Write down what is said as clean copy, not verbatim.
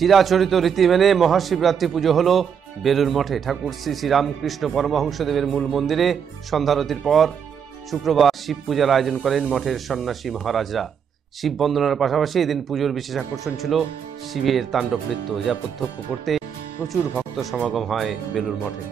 চিরাচরিত রীতি মেনে মহাশিবরাত্রি পুজো হলো বেলুর মঠে। ঠাকুর শ্রী শ্রী রামকৃষ্ণ পরমহংসদেবের মূল মন্দিরে সন্ধ্যারতির পর শুক্রবার শিব পূজার আয়োজন করেন মঠের সন্ন্যাসী মহারাজরা। শিব বন্দনার পাশাপাশি এদিন পুজোর বিশেষ আকর্ষণ ছিল শিবের তাণ্ডব নৃত্য, যা প্রত্যক্ষ করতে প্রচুর ভক্ত সমাগম হয় বেলুর মঠে।